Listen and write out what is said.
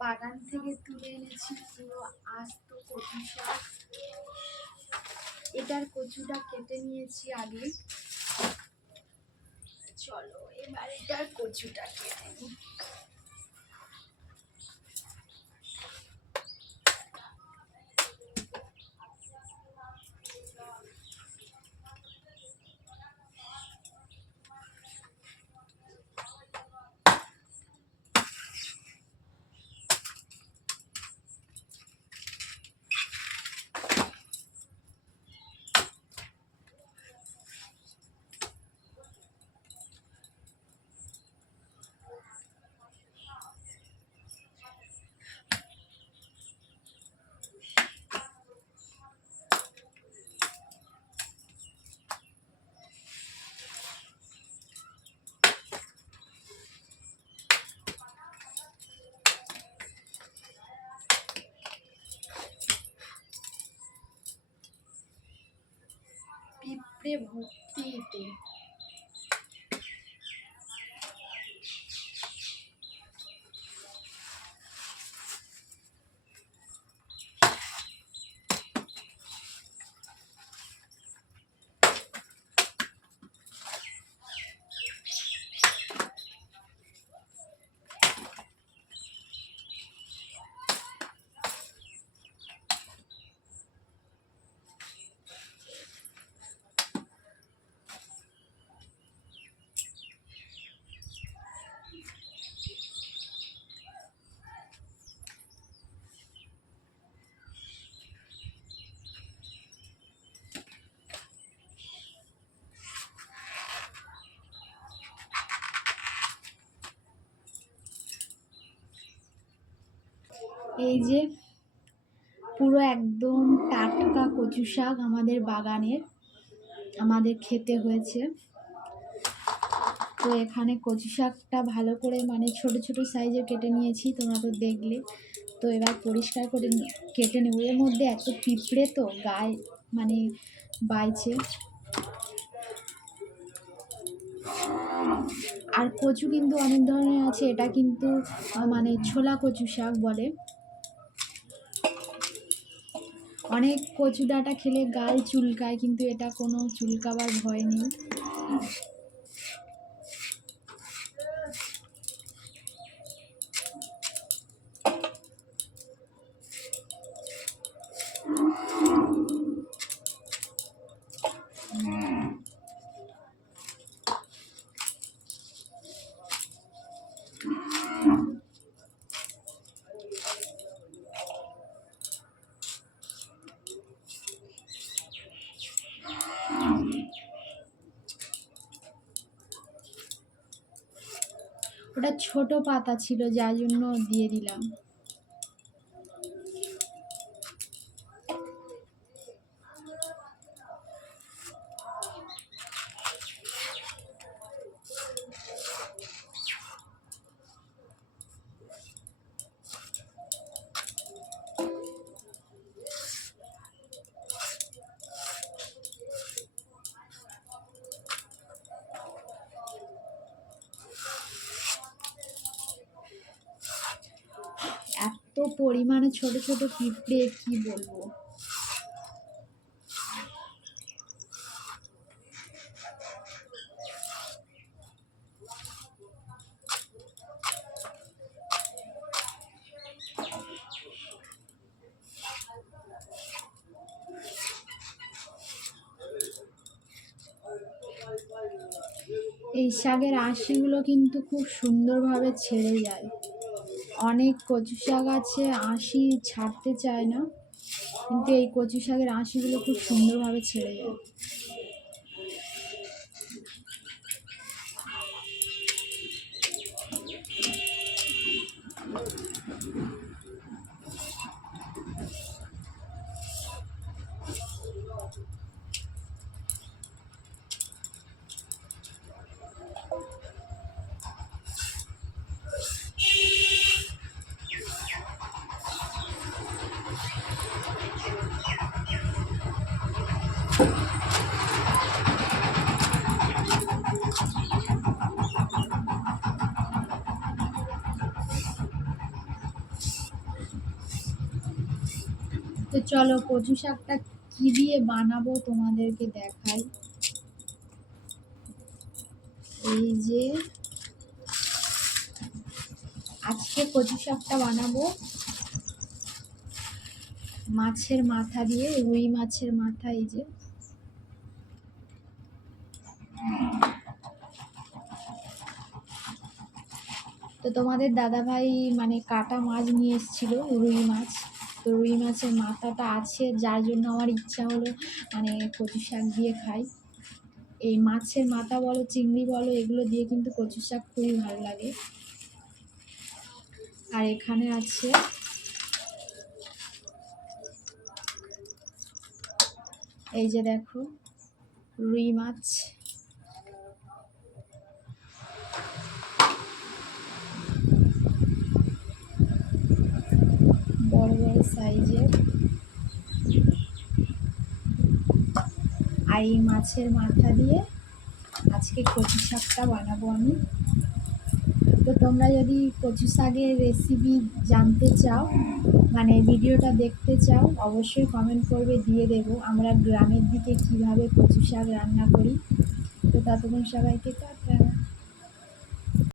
বাগান থেকে তুলে এনেছি পুরো আস্ত কচু শাক। এটার কচুটা কেটে নিয়েছি আগে। চলো এবার এটার কচুটা কেটে নিই। পিঁপড়ে ভর্তি এতে। এই যে পুরো একদম টাটকা কচু শাক আমাদের বাগানের, আমাদের খেতে হয়েছে। তো এখানে কচু শাকটা ভালো করে মানে ছোট ছোট সাইজে কেটে নিয়েছি, তোমরা তো দেখলে। তো এবার পরিষ্কার করে কেটে নেব। এর মধ্যে এত পিঁপড়ে তো গায়ে মানে বাইছে। আর কচু কিন্তু অনেক ধরনের আছে, এটা কিন্তু মানে ছোলা কচু শাক বলে। অনেক কচু ডাঁটা খেলে গাল চুলকায়, কিন্তু এটা কোনো চুলকাবার ভয় নেই। ওটা ছোট পাতা ছিল, যার জন্য দিয়ে দিলাম। এত পরিমাণে ছোট ছোট পিঁপড়ে, কি বলবো। এই শাকের আঁশগুলো কিন্তু খুব সুন্দরভাবে ছেড়ে যায়। অনেক কচু শাক আছে আঁশি ছাড়তে চায় না, কিন্তু এই কচু শাকের আঁশগুলো খুব সুন্দরভাবে ছেড়ে যায়। তো চলো কচু শাকটা কি দিয়ে বানাবো তোমাদেরকে দেখাই। এই যে আজকে কচু শাকটা বানাবো মাছের মাথা দিয়ে, রুই মাছের মাথা। এই যে তো তোমাদের দাদা ভাই মানে কাটা মাছ নিয়ে এসেছিল, রুই মাছ। তো রুই মাছের মাথাটা আছে, যার জন্য আমার ইচ্ছা হলো মানে কচু শাক দিয়ে খাই। এই মাছের মাথা বলো, চিংড়ি বলো, এগুলো দিয়ে কিন্তু কচু শাক খুবই ভালো লাগে। আর এখানে আছে এই যে দেখো রুই মাছ, বড় বড় সাইজের। আর এই মাছের মাথা দিয়ে আজকে কচু শাকটা বানাবো আমি। তো তোমরা যদি কচু শাকের রেসিপি জানতে চাও, মানে ভিডিওটা দেখতে চাও, অবশ্যই কমেন্ট করবে, দিয়ে দেবো আমরা গ্রামের দিকে কিভাবে কচু শাক রান্না করি। তো ততক্ষণ সবাইকে টাটা।